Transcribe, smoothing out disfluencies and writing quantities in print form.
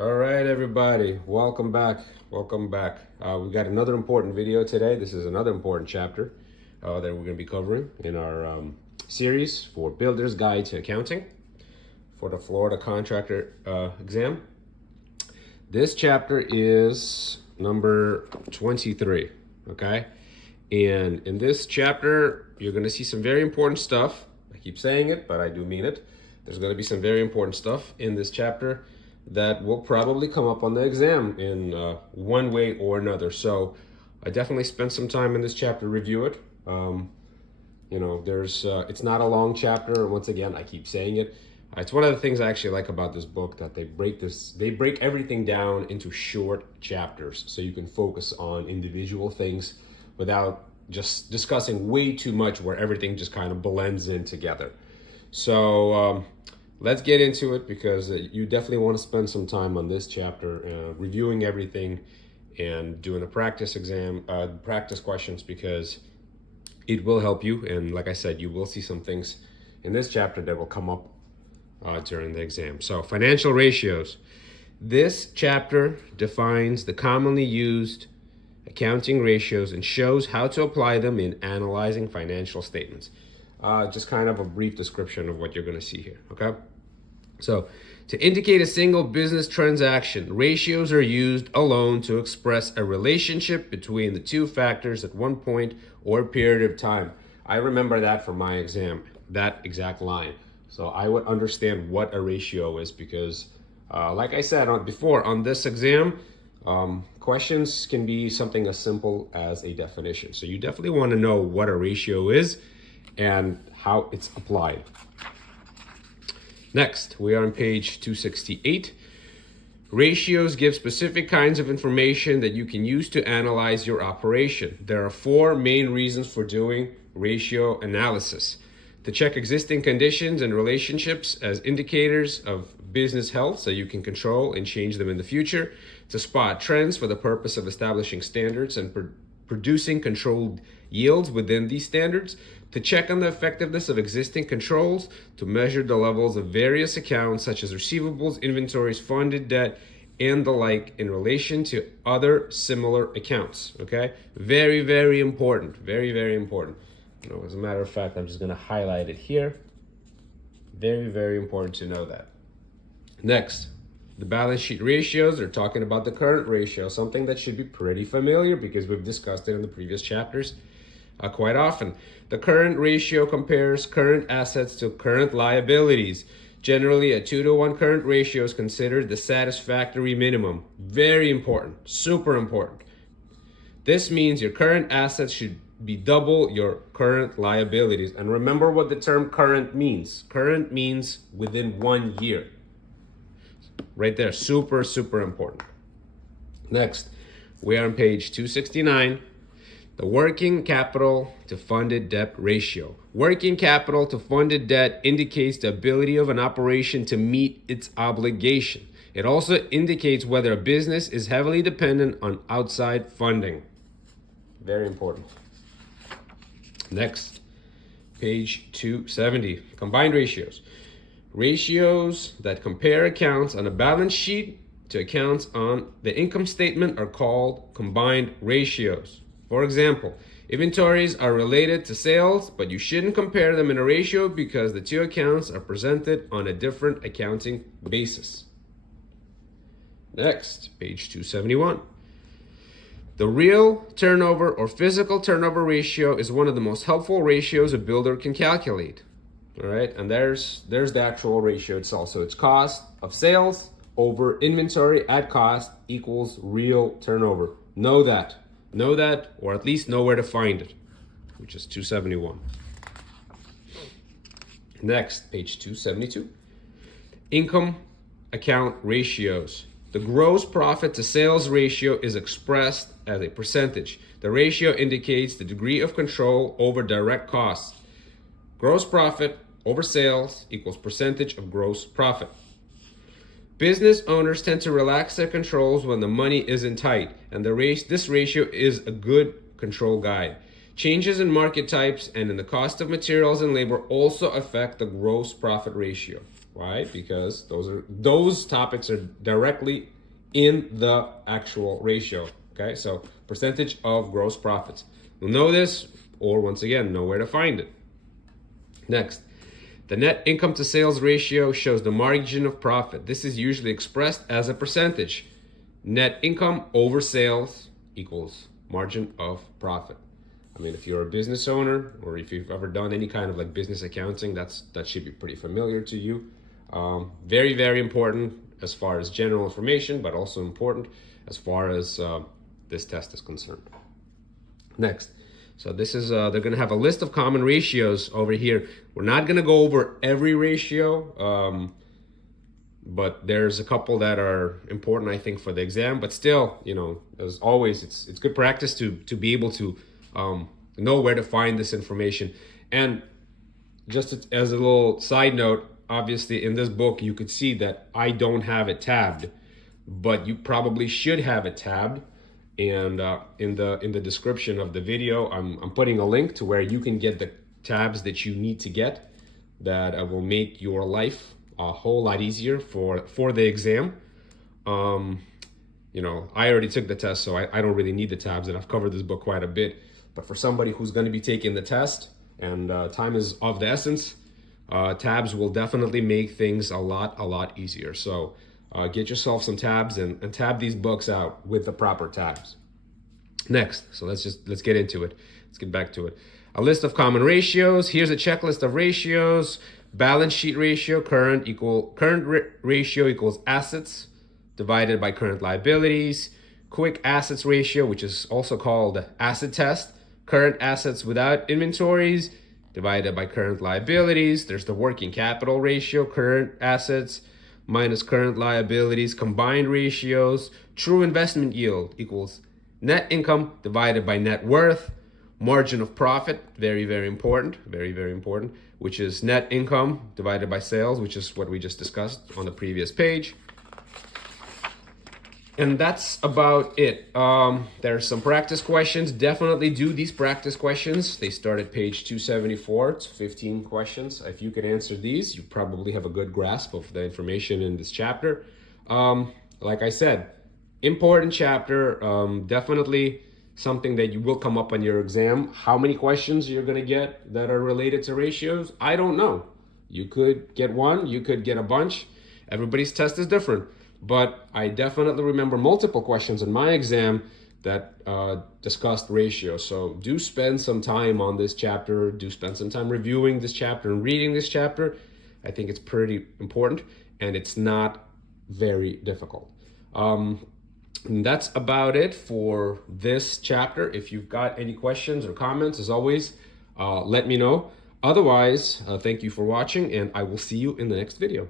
All right, everybody, welcome back. Welcome back. We got another important video today. This is another important chapter that we're going to be covering in our series for Builder's Guide to Accounting for the Florida Contractor exam. This chapter is number 23, okay? And in this chapter, you're going to see some very important stuff. I keep saying it, but I do mean it. There's going to be some very important stuff in this chapter that will probably come up on the exam in one way or another. So I definitely spent some time in this chapter to review it. It's not a long chapter. Once again, I keep saying it. It's one of the things I actually like about this book, that they break everything down into short chapters so you can focus on individual things without just discussing way too much where everything just kind of blends in together. So let's get into it, because you definitely want to spend some time on this chapter, reviewing everything and doing a practice exam, practice questions, because it will help you. And like I said, you will see some things in this chapter that will come up during the exam. So financial ratios. This chapter defines the commonly used accounting ratios and shows how to apply them in analyzing financial statements. Just kind of a brief description of what you're going to see here, okay? So, to indicate a single business transaction, ratios are used alone to express a relationship between the two factors at one point or period of time. I remember that from my exam, that exact line. So I would understand what a ratio is, because like I said before, on this exam, questions can be something as simple as a definition. So you definitely want to know what a ratio is and how it's applied. Next, we are on page 268. Ratios give specific kinds of information that you can use to analyze your operation. There are four main reasons for doing ratio analysis: to check existing conditions and relationships as indicators of business health so you can control and change them in the future, to spot trends for the purpose of establishing standards and producing controlled yields within these standards, to check on the effectiveness of existing controls, to measure the levels of various accounts such as receivables, inventories, funded debt, and the like in relation to other similar accounts. Okay? Very, very important. Very, very important. As a matter of fact, I'm just going to highlight it here. Very, very important to know that. Next, the balance sheet ratios are talking about the current ratio, something that should be pretty familiar because we've discussed it in the previous chapters quite often. The current ratio compares current assets to current liabilities. Generally, a 2-to-1 current ratio is considered the satisfactory minimum. Very important, super important. This means your current assets should be double your current liabilities. And remember what the term current means. Current means within 1 year. Right there, super, super important. Next, we are on page 269. The working capital to funded debt ratio. Working capital to funded debt indicates the ability of an operation to meet its obligation. It also indicates whether a business is heavily dependent on outside funding. Very important. Next, page 270, combined ratios. Ratios that compare accounts on a balance sheet to accounts on the income statement are called combined ratios. For example, inventories are related to sales, but you shouldn't compare them in a ratio because the two accounts are presented on a different accounting basis. Next, page 271. The real turnover or physical turnover ratio is one of the most helpful ratios a builder can calculate. All right, and there's the actual ratio itself. So it's cost of sales over inventory at cost equals real turnover. Know that, or at least know where to find it, which is 271. Next, page 272. Income account ratios. The gross profit to sales ratio is expressed as a percentage. The ratio indicates the degree of control over direct costs. Gross profit over sales equals percentage of gross profit. Business owners tend to relax their controls when the money isn't tight, and this ratio is a good control guide. Changes in market types and in the cost of materials and labor also affect the gross profit ratio. Why? Because those topics are directly in the actual ratio. Okay, so percentage of gross profits. You'll know this, or once again, know where to find it. Next, the net income to sales ratio shows the margin of profit. This is usually expressed as a percentage. Net income over sales equals margin of profit. I mean, if you're a business owner, or if you've ever done any kind of like business accounting, that should be pretty familiar to you. Very, very important as far as general information, but also important as far as this test is concerned. Next, so this is, they're going to have a list of common ratios over here. We're not going to go over every ratio, but there's a couple that are important, I think, for the exam. But still, you know, as always, it's good practice to be able to know where to find this information. And just as a little side note, obviously in this book you could see that I don't have it tabbed, but you probably should have it tabbed. And in the description of the video, I'm putting a link to where you can get the tabs that you need to get, that will make your life a whole lot easier for the exam. You know, I already took the test, so I don't really need the tabs, and I've covered this book quite a bit. But for somebody who's going to be taking the test and time is of the essence, tabs will definitely make things a lot easier. So get yourself some tabs and tab these books out with the proper tabs. Next, so let's get into it. Let's get back to it. A list of common ratios. Here's a checklist of ratios. Balance sheet ratio, current ratio equals assets divided by current liabilities. Quick assets ratio, which is also called asset test. Current assets without inventories divided by current liabilities. There's the working capital ratio, current assets minus current liabilities, combined ratios. True investment yield equals net income divided by net worth. Margin of profit, very, very important, which is net income divided by sales, which is what we just discussed on the previous page. And that's about it. There's some practice questions. Definitely do these practice questions. They start at page 274. It's 15 questions. If you can answer these, you probably have a good grasp of the information in this chapter. Like I said, important chapter. Definitely something that you will come up on your exam. How many questions you're going to get that are related to ratios, I don't know. You could get one, you could get a bunch. Everybody's test is different. But I definitely remember multiple questions in my exam that discussed ratios. So do spend some time on this chapter. Do spend some time reviewing this chapter and reading this chapter. I think it's pretty important, and it's not very difficult. And that's about it for this chapter. If you've got any questions or comments, as always, let me know. Otherwise, thank you for watching, and I will see you in the next video.